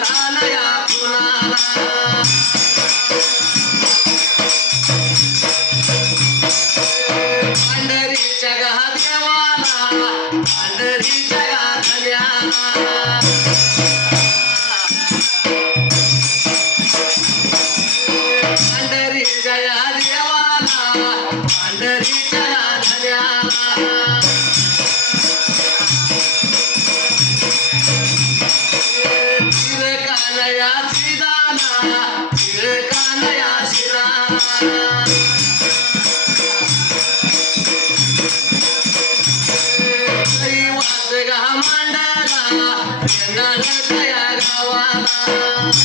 रानया कुणाला पंढरीच्या देवाला पंढरीच्या धन्याला पंढरीच्या देवाला पंढरीच्या धन्याला चिरकानया सिदाना चिरकानया सिदाना वास गा मांडाला येणार तया गावाला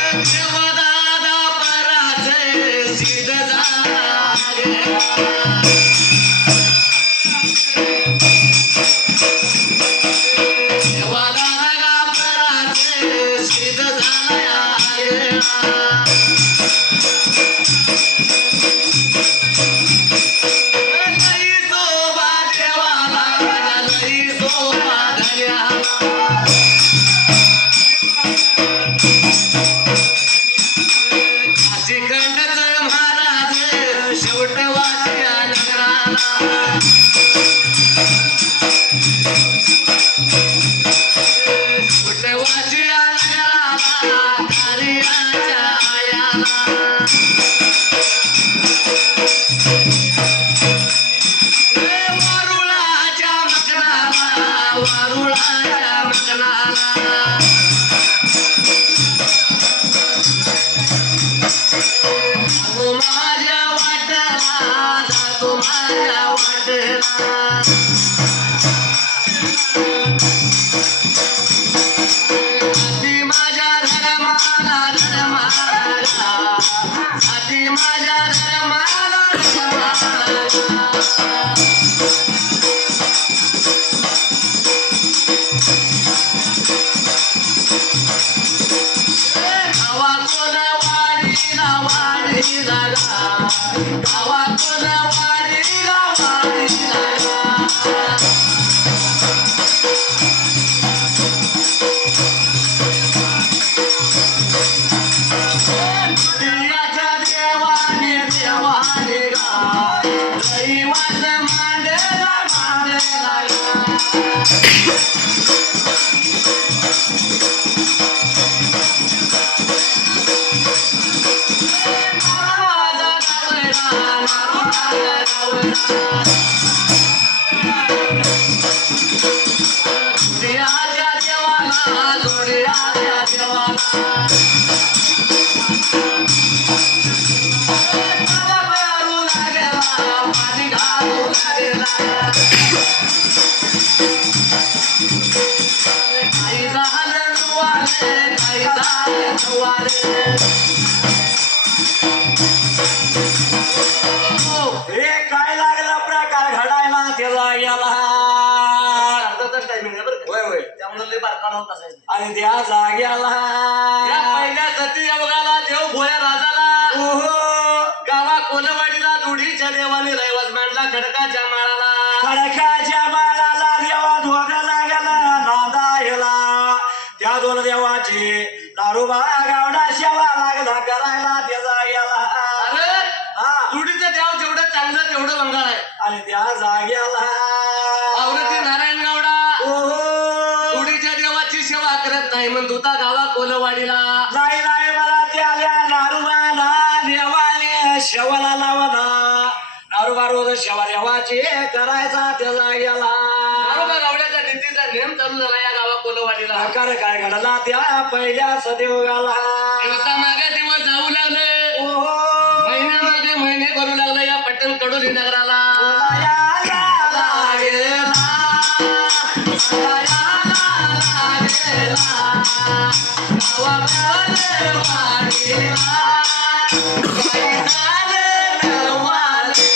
देवदादा पराचे सिद्ध झाला देवदादा पराचे सिद्ध झाला महाराज शेवटवासिया नगराला शेवटवासिया नगराला कार्याच्या आयाला वारुळाच्या मकनाला वारुळाच्या मकनाला माझ्या वाटला जातो माझ्या वाटला अति माझ्या धर्माला धर्माला अति माझ्या धर्माला धर्माला गावा कोणा वाडीला वाडी जागा गावा कोणा वाडीला वाडी जागा दुनियाच्या देवाने देवाने गा रहिवास मांडला मांडला जोड्याच्या देवाला जोड्याच्या देवाला घालू लागेला माझी घालू लागेला काही झालं दुवाले काही झालं दुवाले हे काय लागला प्रकार घडायला त्याला याला टायमिंग आहे बरं होय होय त्यामुळे लय बारका नव्हता असायचं आणि त्या जाग्याला या पहिल्या सती योगाला देव भोया राजाला ओहो गावा कोलवाडीला दुडीच्या देवाने रहिवास मांडला खडकाच्या माळाला खडकाच्या बाळाला देवा धोका लागला नांदायला त्या दोन देवाची दारूबा गावडा शेवा लागला करायला त्याचा याला अरे हा दुडीचं देव जेवढं चांगलं तेवढं बंगाळ आहे आणि त्या जाग्याला आवृत्ती नारायण गावडा ओहो दुडीच्या देवाची सेवा करत नाही म्हणून होता गावा कोलवाडीला नाही नाही मला त्याल्या नारूबाला देवाने शेवाला लावला नारूबा रोज शेवा देवाची करायचा त्याचा गेला नारोबा गावड्याचा नीतीचा नेम चालू झाला या गावा कोलवाडीला प्रकार काय घडला त्या पहिल्या सदेवगाला दिवसा मागे दिवस जाऊ लागले ओहो महिन्या मागे महिने करू लागले या पट्टण कडोली नगराला उदयाला लागेला, उदयाला लागेला, गावाकडे वाडीला, काही झालं वाले.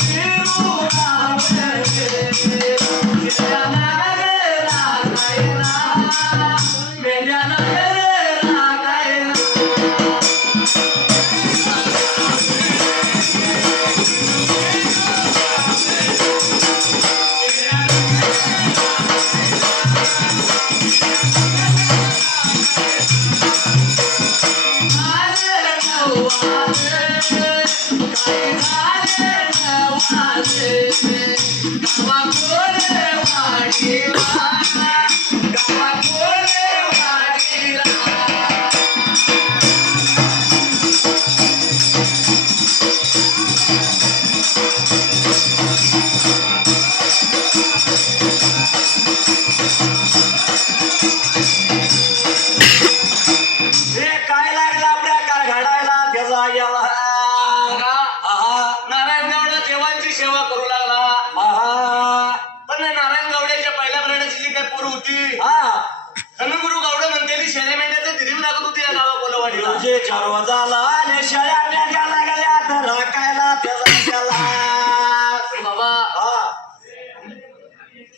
Yeah. हे काय लागला प्रकार घडायला त्याचा याला नारायण गावडा देवांची सेवा करू लागला. पण नारायण गावड्याच्या पहिल्या ब्रँडाची जी काही पोरं होती धनुगुरु गावडे म्हणतेली शेळ्या मेंढ्याचं धिरीम लागत होती या गावा कोलवाडीला. तुझे चार झाला आणि शेळ्या मेंढ्या लागल्या तर राखायला त्याचा याला बाबा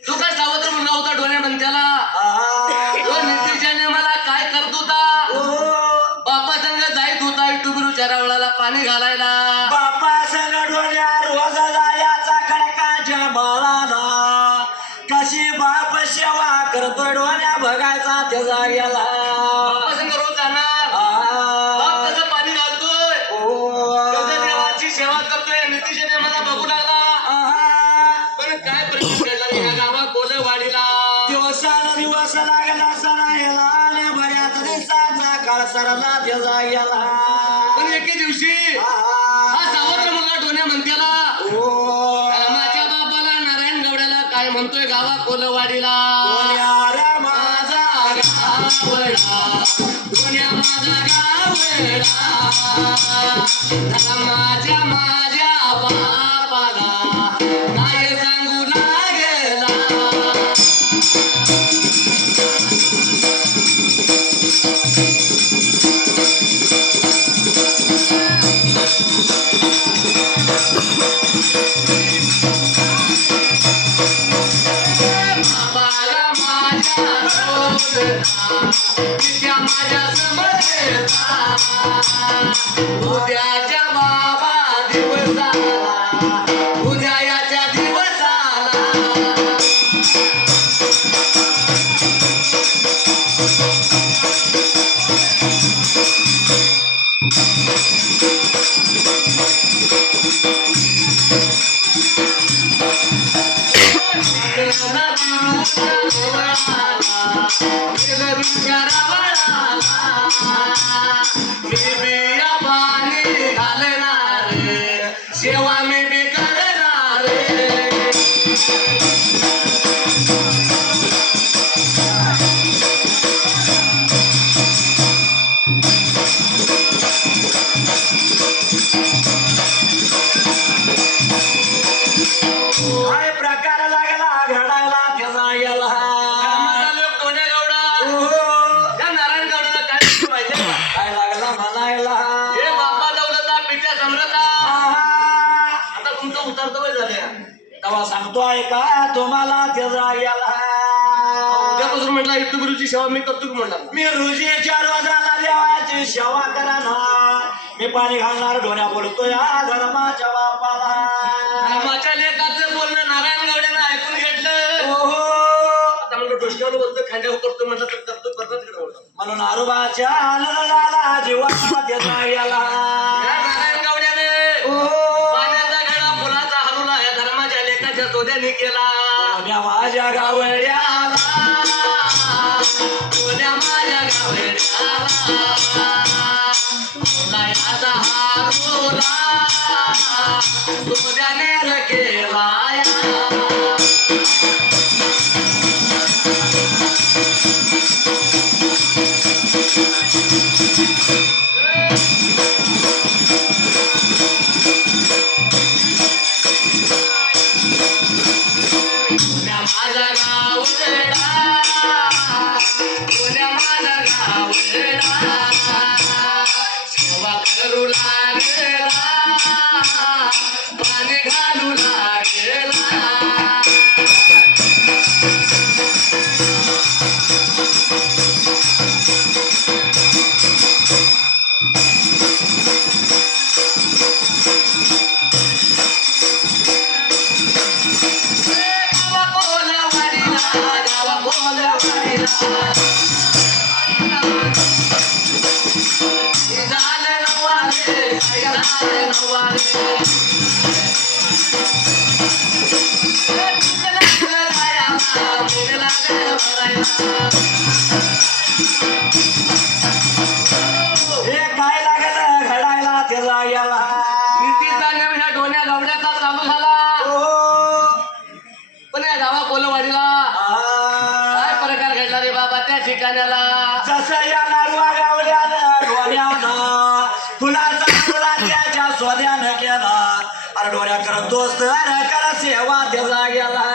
तू काय सावत्र मुलगा होता डोने म्हणत्याला तो निर्देशाने मला काय करत होता. बापा संग जाईत होता इटुबिरू चरावळाला पाणी घालायला. बापा संगडोल्या रोज जायाचा खडकाच्या बाळाला कशी बाप सेवा करतोय डोल्या बघायचा त्याचा गेला. बापा संग रोज जाणार बाप कसं पाणी घालतोय कसं देवाची सेवा करतोय निर्देशाने मला बघू लागला. पण काय प्रश्न घडला या गावा कोलवाडीला. दिवस लागला सणायला आणि बऱ्याच दिवसाचा काळ सरला त्याचा गेला. पण एके दिवशी हा सावत्र मुलगा डोन्या म्हणत्याला माझ्या बापाला नारायण गवड्याला काय म्हणतोय गावा कोलवाडीला. माझा गावडा डोन्या माझा गावडा माझ्या बापाला काय सांगू लागला. बाबाला माझ्या विद्या माझ्या समजता उद्याच्या बाबा दिवसाला उद्या याच्या दिवसाला. पाणी घालणार सेवा मी बी करणार. काय प्रकार लागला घडायला त्याचा गेला. लोक डोन्या गावडा त्या नारायण गावड्याला काय माहिती आहे का? काय लागला म्हणायला हे बापा दौलता पित्या सम्रता आता तुमचं उतरतं वय झालं. तेव्हा सांगतोय का तुम्हाला त्याचा गेला. उद्यापासून म्हटलं युट्यूबची सेवा मी करतो की म्हणणार. मी रोजी 4 वाजाला देवाची सेवा करणार. मी पाणी घालणार डोण्या बोलतोय धर्माच्या बापाला. माझ्या लेखाचं बोलणं नारायण गावड्यानं ऐकून घेतलं. आता म्हणलं डोसक्यावर बोलतो खांद्यावर करतो म्हटलं तर करतो करतच घडवलं. म्हणून आरोबाच्या आनंदाला जीवाला त्याचा गेला. नारायण गावड्याने पाण्याचा घडा फुलाचा हलवला या धर्माच्या लेखाच्या सोद्याने केला. माझ्या गावड्याला माझ्या गावड्याला लयाचा हारोला सोद्याने केला. माझा गावडा माझा गावडा सेवा करू लागला पाणी घालू लागला. हे काय लागलं घडायला त्याला याला नीतीचा नियम ह्या डोन्या गावड्याचा चालू झाला पण या गावा कोलवाडीला काय प्रकार घडला रे बाबा त्या ठिकाण्याला जसं या नारवा गावड्यानं डोळ्यानं फुलाचा फुला त्याच्या स्वद्यानं केला अरे डोळ्या करत दोस्त अरे कर सेवा त्याला गेला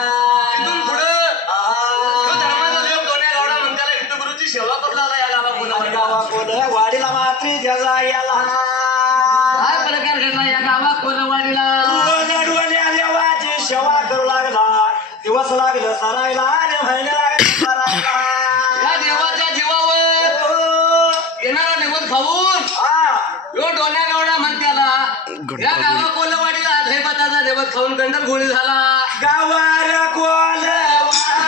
इथून पुढं ह्यो धर्माचा देव डोन्या गावडा म्हणताना हिंदू गुरुची सेवा करू लागला या गावा कोलवाडीला गावा कोण वाडीला मात्री त्याला गेला काय प्रकार घडला या गावा कोलवाडीला डोळ्या देवाची सेवा करू लागला दिवस लागलं सरायला आणि महिने लागले सरायला या देवाच्या जीवावर येणारा निवड खाऊन ह्यो डोन्या गावडा म्हणत्याला या गावा कोलवाडीला धैपताचा निवड खाऊन गंडल गोळी झाला गावार कोलवाडीला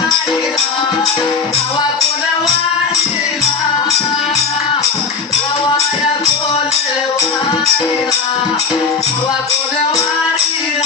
गावा कोलवाडीला गावाया कोलवाडीला गावा कोलवाडीला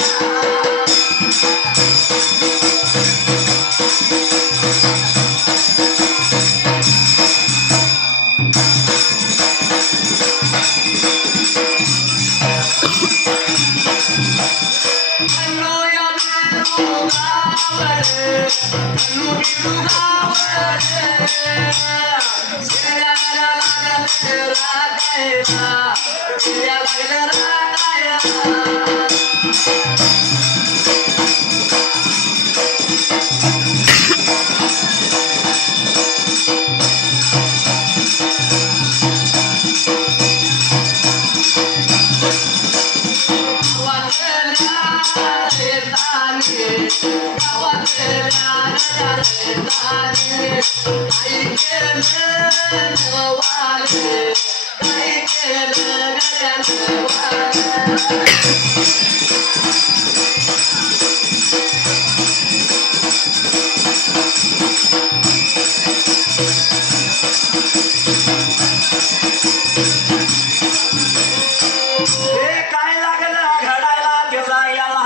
काय लागलं घडायला त्याला याला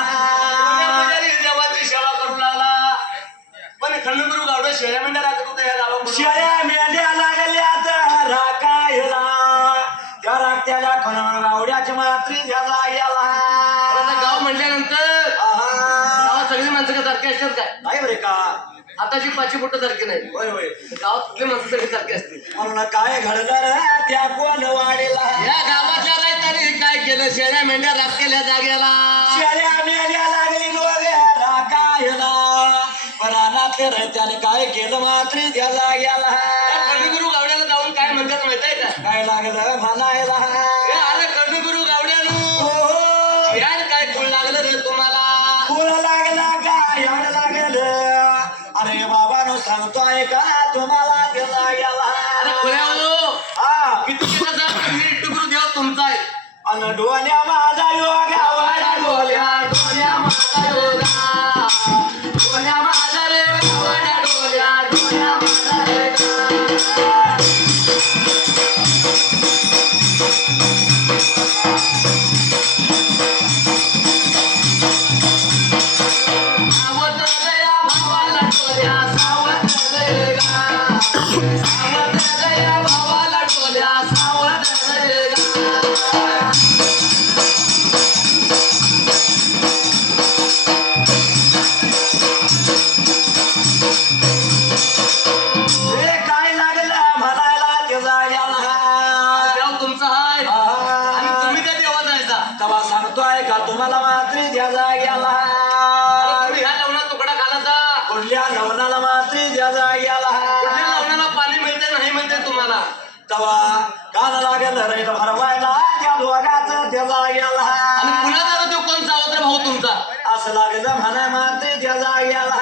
देवाची सेवा करू लागला पण खंडगुरु गावडे शेळ्या मेंढ्या राखत होता या गावाकडून शेळ्या मेंढ्या लागल्या तर राखायला त्या राखत्याला खणून गावड्याची मात्री त्याला याला आता गाव म्हटल्यानंतर गावात सगळी माणसं का सारखी असतात काय नाही बरे का आताची 5 फुट सारखी नाही होय होय गावात सगळी माणसं सगळी सारखी असतील म्हणून काय घडलं रे त्या कोलवाडीला या गावातल्या रैतांनी काय केलं शेळ्या मेंढ्या राखलेल्या जागेला शेळ्या मेंढ्या लागली डोळ्या राखायला परानातले रत्याने काय केलं मात्री त्याला गेला खंडगुरु गावड्याला जाऊन काय म्हणतात माहितीये का काय लागलं म्हणायला हे आलं खंडगुरु गावड्यानं यार काय फुल लागलं रे तुम्हाला फुल लागला का याड लागलं अरे बाबानो सांगतोय का तुम्हाला त्याला गेला अरे खुल्यावर हा किती मी टुकरू देव तुमचा आहे अन डोल्या माझा योगा वाडा डोल्या डोल्या माझा योगा डोल्या माझा रे गावड्या डोल्या माझा रे सावध गया भावाला डोल्या सावध गया सावध गया भावाला डोल्या सावध गया हे काय लागलं म्हणायला त्याला गेला देव तुमचा आहे आणि तुम्ही त्या देवाचा आहेसा तेव्हा सांगतोय का तुम्हाला मात्री द्यायला गेला तुम्ही ह्या लवणात तुकडा घालायचा कुठल्या लवणाला मात्री द्यायला गेला कुठल्या लवणाला पाणी मिळते नाही मिळते तुम्हाला तेव्हा कान लागलं रैत भरवायला त्या दोघाच त्याला गेला आणि पुन्हा जरा तो कोण सावत्र भाऊ तुमचा असं लागलं म्हणा मात्री त्याला गेला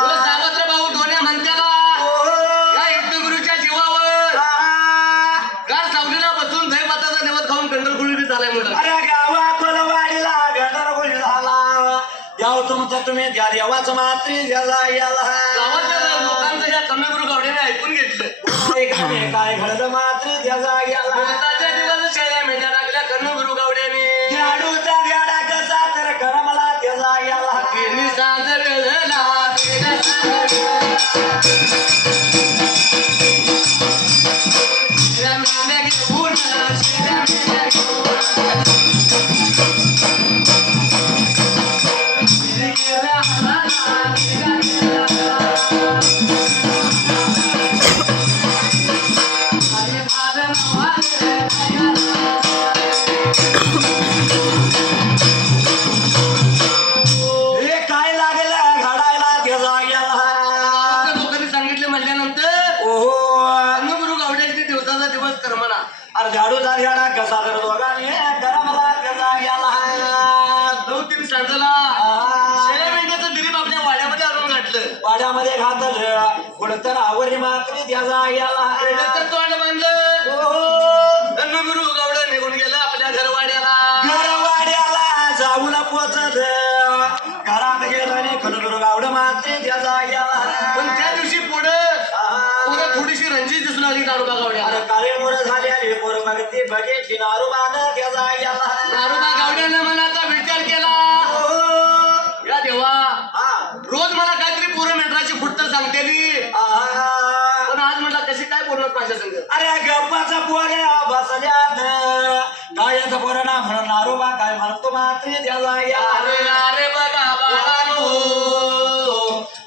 तो सावत्र भाऊ डोन्या म्हणत्याला या युद्धगुरूच्या जीवावर गार सावलीला बसून दही भाताचा निवत खाऊन कंदरगुळी झालाय मुलं अरे गावा कोलवाडीला गंडरगुळी झाला देव तुमचं तुम्ही त्या देवाचं मात्री द्यायला गेला गावाच्या लोकांचं या कमेगुरु गावड्याने ऐकून घेतलं काय घडलं मात्री त्याचा गेला दिवस शेळ्या मेंढ्या लागल्या कन्नगुरु गावड्याने झाडूचा गाडा तिन्ही सांज वेळला तिन्ही सांज वेळला शिऱ्या घेऊन शिऱ्या हे काय लागलं घडायला त्या जाग्याला लोकांनी सांगितले म्हणल्यानंतर ओहो अन्नगुरु गावड्याचे दिवसाचा दिवस कर म्हणा अरे झाडू झाला कसा तर दोघांनी गरमला त्या जाग्याला 2-3 सांजला शेळ्या मेंढ्याचं दिरीप आपल्या वाड्यामध्ये आणून घातलं वाड्यामध्ये घातलं कुठं तर आवरी मात्र त्या जाग्याला मेंढ्याचं तोंड बांधलं ओहो अन्नगुरु गावडं निघून गेलं आपल्या घरवाड्याला घरवाड्याला जाऊन पोचत घरात गेलं नाही खरं गावडं मात्र त्या जाग्याला पण त्या दिवशी पुढं थोडीशी रंजीत दिसून आली नारोबा गावड्याला अरे काळे मोर झाले आले पोर बघते बघेची नारूबान त्या जाग्याला नारोबा गावड्यानं मनाचा विचार केला या देवा रोज मला काहीतरी पोरं मेंढराची फुटतं सांगतेली पण आज म्हटलं कशी काय बोलणार माझ्या संग अरे गप्पाचा पोऱ्या बसल्यात गायाचा पोरा ना म्हणून नारोबा काय म्हणतो मात्र त्या जाग्याला अरे अरे बघा बाळानो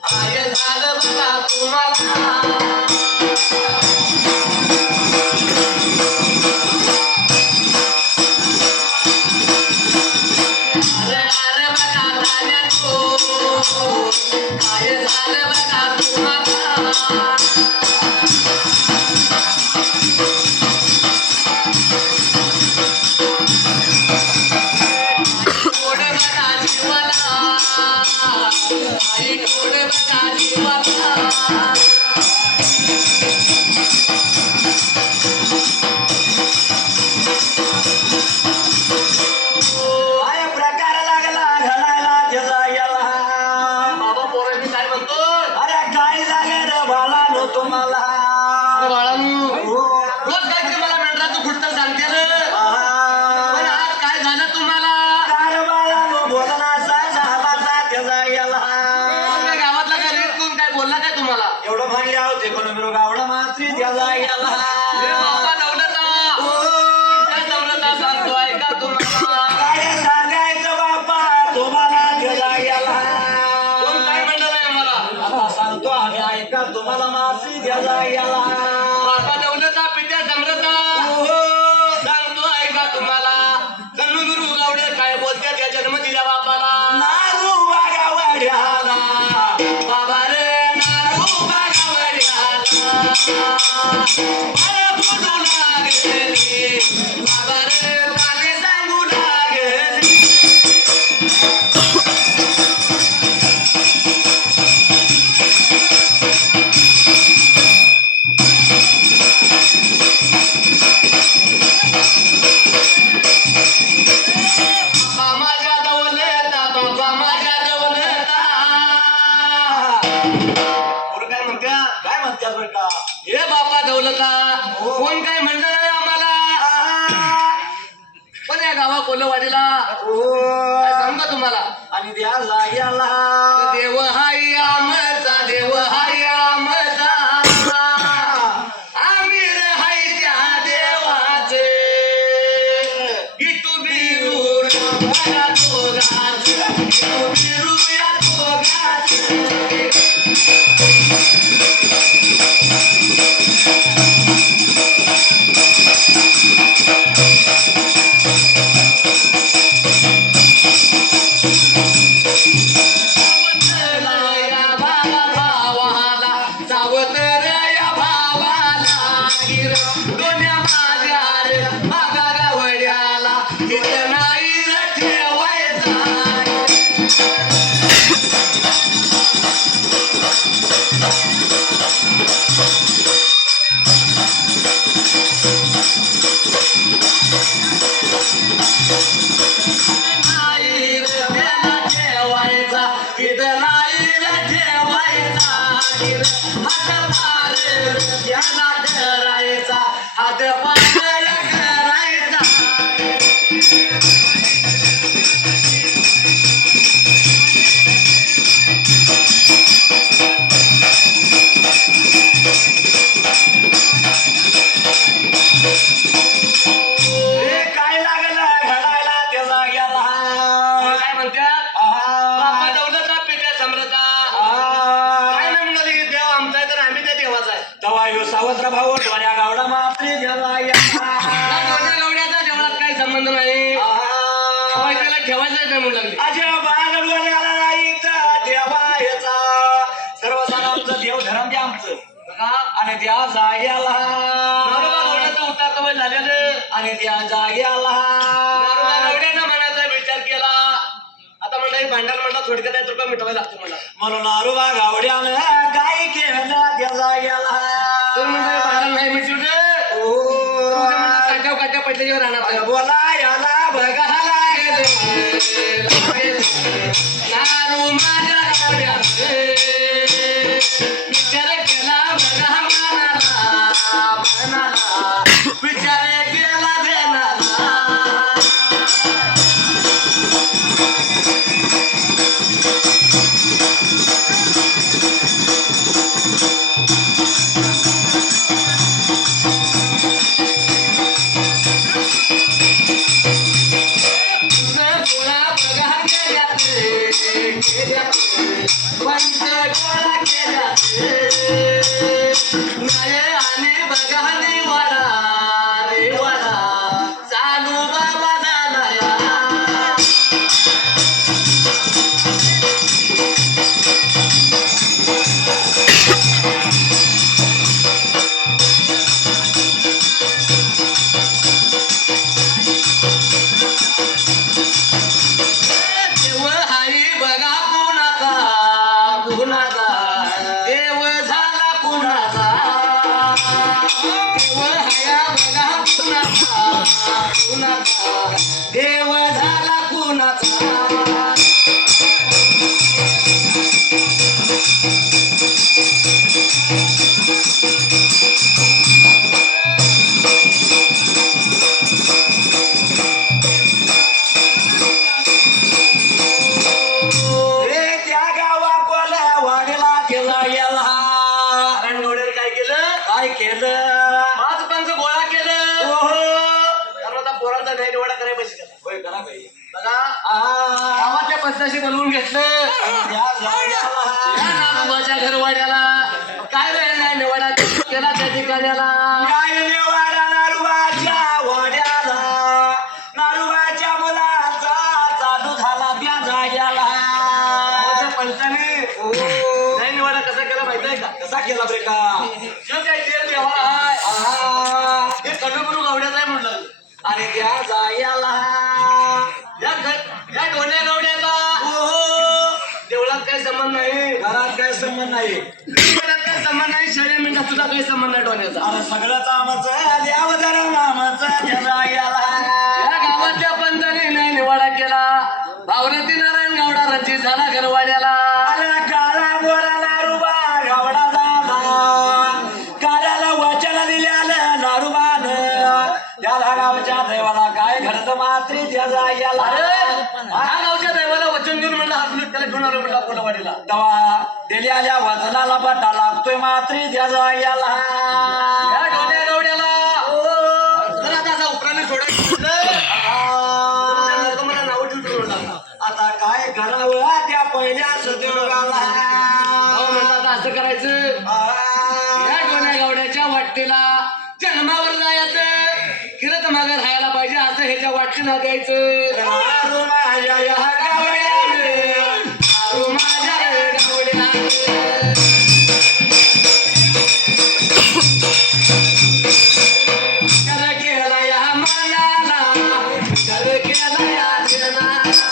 काय झालं बघा तुम्हाला अरे अरे बघा राण्यानो काय झालं बघा तुम्हाला थोडं बघा जीवाला आई थोडं बघा जीवाला काय प्रकार लागला घडायला त्या जाग्याला बाबा पोरं मी काय म्हणतोय अरे काय लागेल बाला नो तुम्हाला बाळांनो रोज काहीतरी मला मेंढराचं फुटतं सांगते पण आज काय झालं तुम्हाला बाला नो बोलना झाला त्या जाग्याला कोण काय गावातला काय रीत कोण काय बोलला काय तुम्हाला एवढं म्हणले होते पण मी गावडा मात्री त्या जाग्याला हे बाबा दौलता काय दौलता सांगतो ऐका तुम्हाला काय सांगायचं बापा तुम्हाला त्या जाग्याला कोण काय म्हणलं नाही मला आता सांगतो आम्ही ऐका तुम्हाला मात्री त्या जाग्याला बाबा दौलता पित्या समरता सांगतो ऐका तुम्हाला कन्नूर गावडे काय बोलतात या जन्म दिल्या बापाला नारू बागा वाड्याला बाबा रे नारू बागावड्याला मला बोलू लागले बाबा रे मला सांगू लागले बाबा माझ्या दौलता बाबा माझ्या दौलता पोरं काय म्हणत्या काय म्हणतात बरं का हे बापा दौलता कोण काय म्हणलं नाही आम्हाला पण या गावा कोलवाडीला काय सांगू का तुम्हाला आणि त्या जाग्याला देव हाय आमचा देव हाय आमचा आमिर हाय त्या देवाचे इतू बिरू या दोघाचे इतू बिरू या दोघाचे या भावाला सावतर या भावाला हिर दोन्या माझ्या रे मागा गावड्याला इथं नाही रे ठेवायचा नाही रे त्याला ठेवायचा इथं नाही रे ठेवायचा हिर हात पार त्याला धरायचा हात पार करायचा ह्यो सावत्र भाऊ ढोण्या गावडा मात्री देवा या दोन्ही गवड्याचा देवळात काही संबंध नाही त्याला ठेवायचं नाही म्हणून लागली अजिबात ढोण्याला नाही तर देवायचा सर्वसाधारणचं देव धर्म द्या आमचं आणि त्या जाग्याला नारोबा गवड्याचा उतार तर झालेलं आणि त्या जाग्याला नारोबा गवड्यानं मनाचा विचार केला आता मंडळी भांडण म्हणला थोडक्यात 1 रुपये मिटवायला लागतो मला म्हणून नारोबा गावड्यानं काय केलं त्या जाग्याला तर म्हणजे भांडण नाही मिटवलं काट्या काट्या पडल्यावर राहणार बोला याला बघायला नारू माझ्या गावड्याने विचार केला बघा मनाला विचार केला देणारा पंच गोळा केला नाये आणि बघाने वाडा रे वाडा चालू बाबा झाला देव हाई बघा कुणाचा देव झाला कुणाचा देव हाया बघा कुणाचा देव झाला कुणाचा काय केलं पाच पंच गोळा केलं कारण आता पोरांचा नाही निवडा करायला पाहिजे होय करा भाई बघा गावाच्या पंचाशी बोलवून घेतलं नारोबाच्या घरवाड्याला काय वेळ नाही निवडा केला त्या ठिकाण्याला काय निवाडा नारुबाच्या वाड्याला नारुबाच्या मुलाचा चालू झाला त्या जाग्याला पंचाने नाही निवडा कसा केला माहिती आहे का कसा केला बरे का जो काही देव व्यवहार आहे हे कटुगुरु गवड्याचा आहे म्हटलं आणि त्या जाग्याला या ढोण्या गवड्याचा देवळात काही संबंध नाही घरात काय संबंध नाही घरात काही संबंध नाही शरीर मिनिटात सुद्धा काही संबंध नाही ढोण्याचा अरे सगळं कामाचं देव धर्म नामाचं त्या जाग्याला या गावातल्या पंचाने नाही निवाडा केला भावरती नारायण गावडा रंजित झाला घरवाड्याला अरे काळा बोरा नारुबा गावडा झाला काळ्याला वचन दिल्यानं नारुबान त्याला गावच्या देवाला काय घडत मात्री त्या जाग्याला हा गावच्या दैवाला वचन देऊन म्हणलं हात त्याला घेऊन आलो म्हणलं कोलवाडीला तेव्हा दिल्याच्या वचनाला बटा लागतोय मात्री त्या जाग्याला या ढोण्या गवड्याला जर आता असा उपराने सोडायचं मला नाव ठेवून आता काय करावं त्या पहिल्या सदयोगाला म्हणलं आता असं करायचं या ढोण्या गवड्याच्या वाटेला जन्मावर जायचं फिरत मागे राहायला पाहिजे असं ह्याच्या वाटेला द्यायचं माझ्या या गावड्याने माझ्या गवड्याने कर केला या मनाला कर केला या जनाला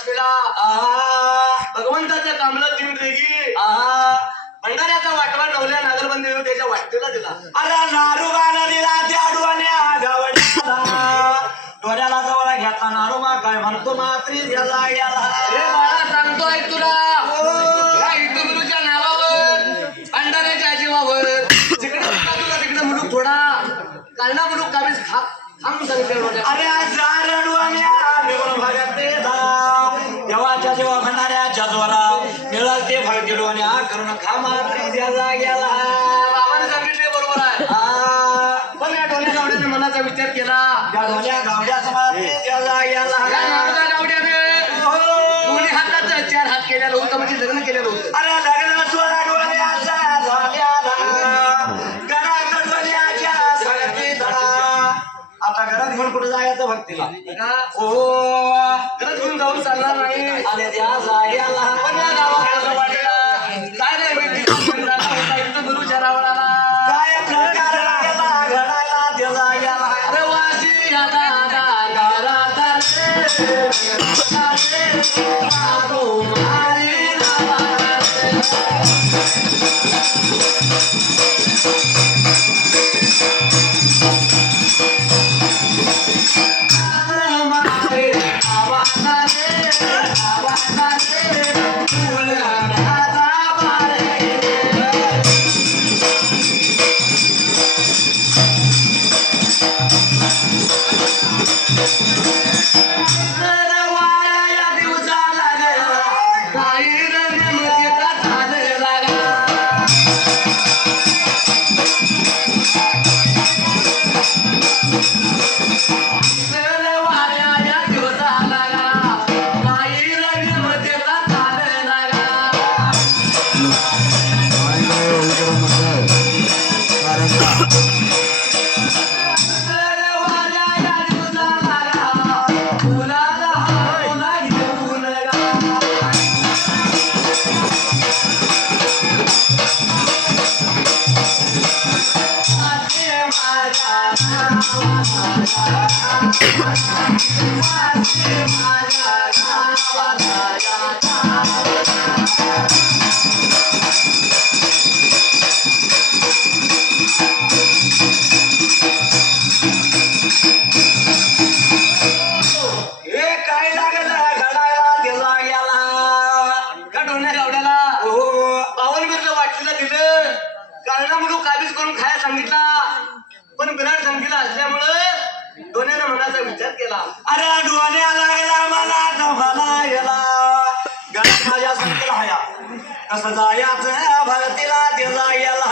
वाटलेला भगवंताचं कामलं तीन रेगी भंडाऱ्याचा वाटवा नवल्या नागरबंदी त्याच्या वाटेला दिला. अरे नारूबाला दिला त्या डोन्या गावड्याला डोन्याला जवळ घेतला नारूबा काय म्हणतो मात्री गेला गेला. हे बाळा सांगतो ऐक तुला या हिंदुगुरूच्या नावावर भंडाऱ्याच्या जीवावर जिकडे तुला तिकडे मुलूक थोडा कालना मुलूक कावीस थांबून सांगितलं. अरे जार डोन्या मिळून भागात देवाच्या जेव्हा भंडाऱ्याच्या जोरा मिळाल ते फळके डोन्या करून खा मात्री गेला गेला. बाबाने सांगितले बरोबर आहे. पण या डोल्या गावड्याने मनाचा विचार केला. या डोन्या गावड्याचा मात्री गेला गेला. या नारूच्या गावड्याने दोन्ही हातात 4 हात केलेलं होतं म्हणजे लग्न केलेलं होतं. अरे लग्न सोळा डोन्याचा झाल्याला घरात डोन्याच्या सगळीला आता घरात घेऊन कुठे जायचं भक्तीला ओ घरात घेऊन जाऊन चालणार नाही. आणि त्या जाग्याला पण या गावात असं वाटलं काय नाही माहिती गुरुच्या रावणाला काय प्रकार लागला घडायला त्या जाग्याला. अरे वाशी या दादा घरात सांगितला पण बिराड संख्येला असल्यामुळे दोन्हीने मनाचा विचार केला. अरे डोन्या लागला मला मला गेला गणेश माझ्या संख्येला हया कसं जायचं भरतीला ते जायला.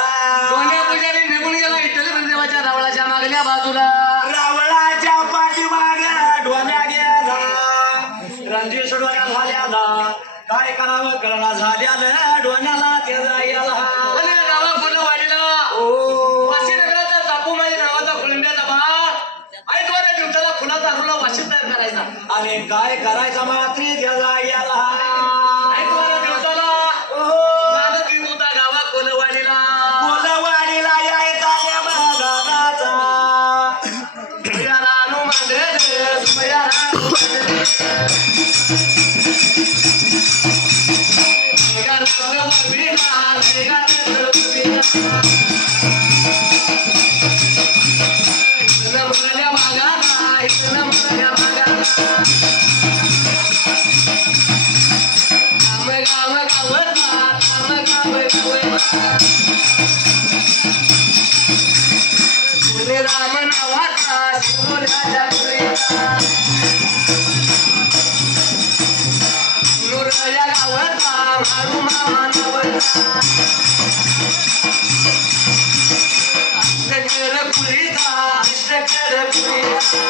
दोन्ही पुजारी निघून गेला विठ्ठल देवाच्या रावळाच्या मागल्या बाजूला. रावळाच्या पाठीमाग डोन्या गेला रणजित डोन्या झाल्याला काय करावं कळना झाल्यानं डोन्याला ते जायला. गावा फुलं वाढीला वाशी नगराचा चापू माझ्या नावाचा कुळंब्याचा बाळ ऐक बरं दिवसाला फुलाचा हुला वाशी तयार करायचा आणि काय करायचा मात्री त्या जायला. ऐक बरं दिवसाला गाणं गीत होता गावा कोलवाडीला कोलवाडीला यायचा देवाचा रानू मांडे राम नावाचा शिवराजा नुरया गावचा मारू मामा नवचा अष्टकर पुरीचा अष्टकर पुरीचा